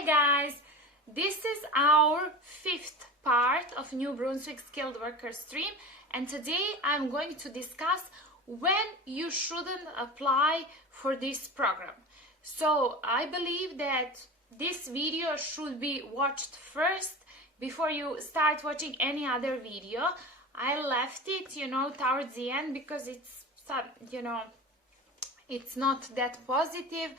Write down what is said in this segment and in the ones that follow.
Hi guys, this is our fifth part of New Brunswick Skilled Worker Stream, and today I'm going to discuss when you shouldn't apply for this program. So I believe that this video should be watched first before you start watching any other video. I left it, towards the end because it's not that positive,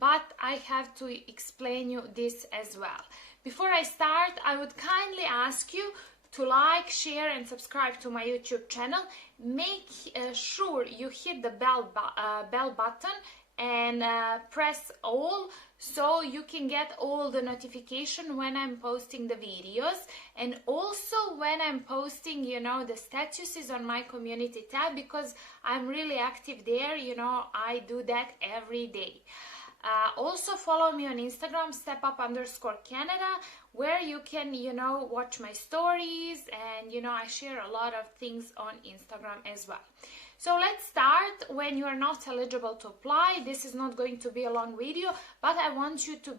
but I have to explain you this as well. Before I start, I would kindly ask you to like, share and subscribe to my YouTube channel. Make sure you hit the bell button and press all so you can get all the notification when I'm posting the videos, and also when I'm posting the statuses on my community tab, because I'm really active there. I do that every day. Also follow me on Instagram, stepup_Canada, where you can watch my stories, and I share a lot of things on Instagram as well. So let's start when you are not eligible to apply. This is not going to be a long video, but I want you to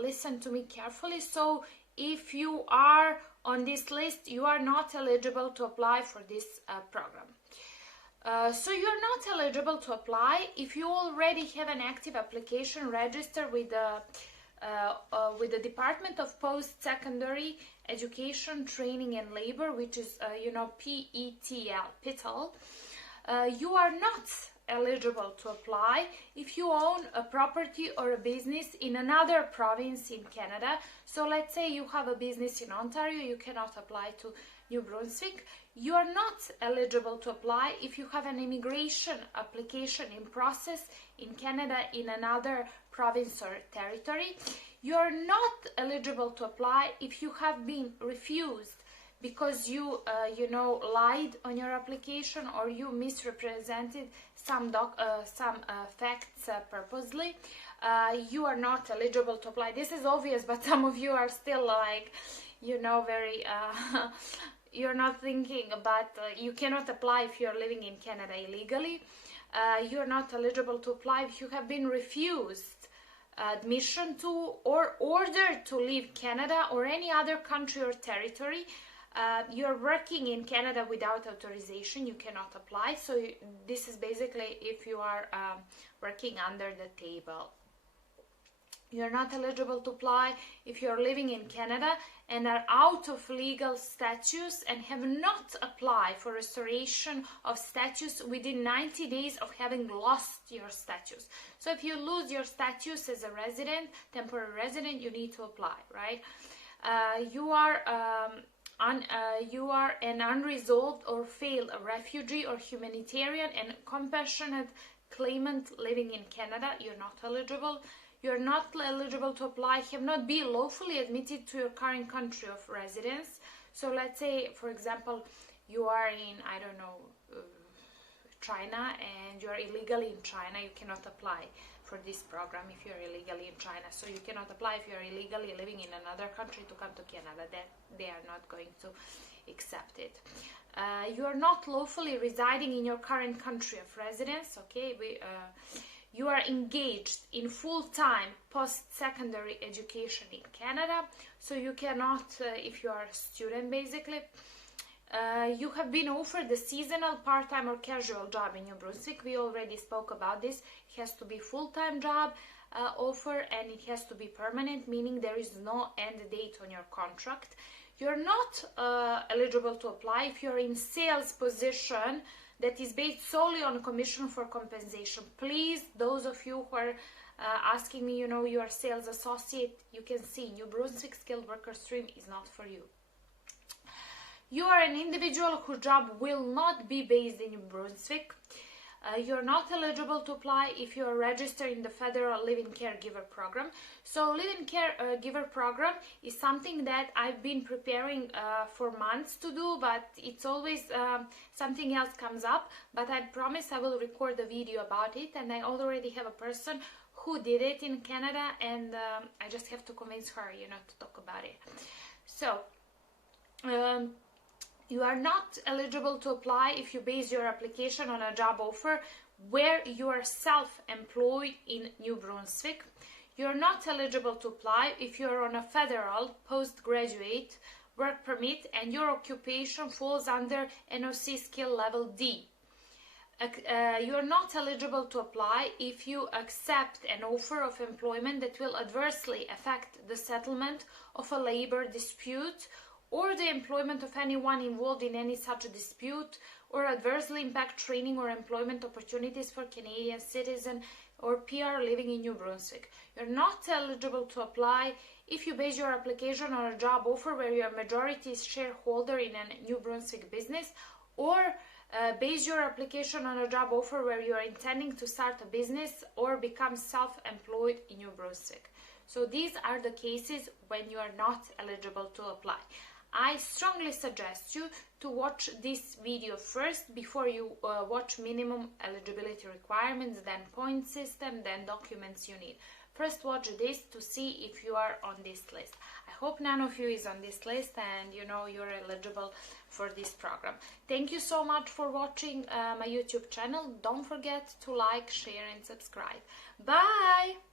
listen to me carefully. So if you are on this list, you are not eligible to apply for this program. So you're not eligible to apply if you already have an active application registered with the Department of Post-Secondary Education, Training and Labor, which is PETL. You are not eligible to apply if you own a property or a business in another province in Canada. So let's say you have a business in Ontario, you cannot apply to New Brunswick. You are not eligible to apply if you have an immigration application in process in Canada in another province or territory. You are not eligible to apply if you have been refused because you lied on your application or you misrepresented some facts purposely. You are not eligible to apply. This is obvious, but some of you are still like very you're not thinking about you cannot apply if you're living in Canada illegally. You're not eligible to apply if you have been refused admission to or ordered to leave Canada or any other country or territory. You're working in Canada without authorization, you cannot apply. So this is basically if you are working under the table. You're not eligible to apply if you're living in Canada and are out of legal status and have not applied for restoration of status within 90 days of having lost your status. So if you lose your status as a resident, temporary resident, you need to apply, right? You are an unresolved or failed refugee or humanitarian and compassionate claimant living in Canada. You're not eligible. You're not eligible to apply, have not been lawfully admitted to your current country of residence. So let's say, for example, you are in, China, and you're illegally in China. You cannot apply for this program if you're illegally in China. So you cannot apply if you're illegally living in another country to come to Canada. That they are not going to accept it. You are not lawfully residing in your current country of residence. Okay, you are engaged in full-time post-secondary education in Canada, so you cannot, if you are a student basically, you have been offered a seasonal, part-time or casual job in New Brunswick. We already spoke about this. It has to be full-time job offer, and it has to be permanent, meaning there is no end date on your contract. You're not eligible to apply if you're in sales position that is based solely on commission for compensation. Please, those of you who are asking me, you are sales associate, you can see New Brunswick Skilled Worker Stream is not for you. You are an individual whose job will not be based in New Brunswick. You're not eligible to apply if you are registered in the Federal Live-in Caregiver Program. So Live-in Caregiver Program is something that I've been preparing for months to do, but it's always something else comes up. But I promise I will record a video about it, and I already have a person who did it in Canada, and I just have to convince her, to talk about it. So you are not eligible to apply if you base your application on a job offer where you are self-employed in New Brunswick. You're not eligible to apply if you're on a federal postgraduate work permit and your occupation falls under NOC skill level D. You're not eligible to apply if you accept an offer of employment that will adversely affect the settlement of a labor dispute or the employment of anyone involved in any such dispute, or adversely impact training or employment opportunities for Canadian citizen or PR living in New Brunswick. You're not eligible to apply if you base your application on a job offer where you're a majority shareholder in a New Brunswick business, or base your application on a job offer where you are intending to start a business or become self-employed in New Brunswick. So these are the cases when you are not eligible to apply. I strongly suggest you to watch this video first before you watch minimum eligibility requirements, then point system, then documents you need. First watch this to see if you are on this list. I hope none of you is on this list and you know you're eligible for this program. Thank you so much for watching my YouTube channel. Don't forget to like, share and subscribe. Bye!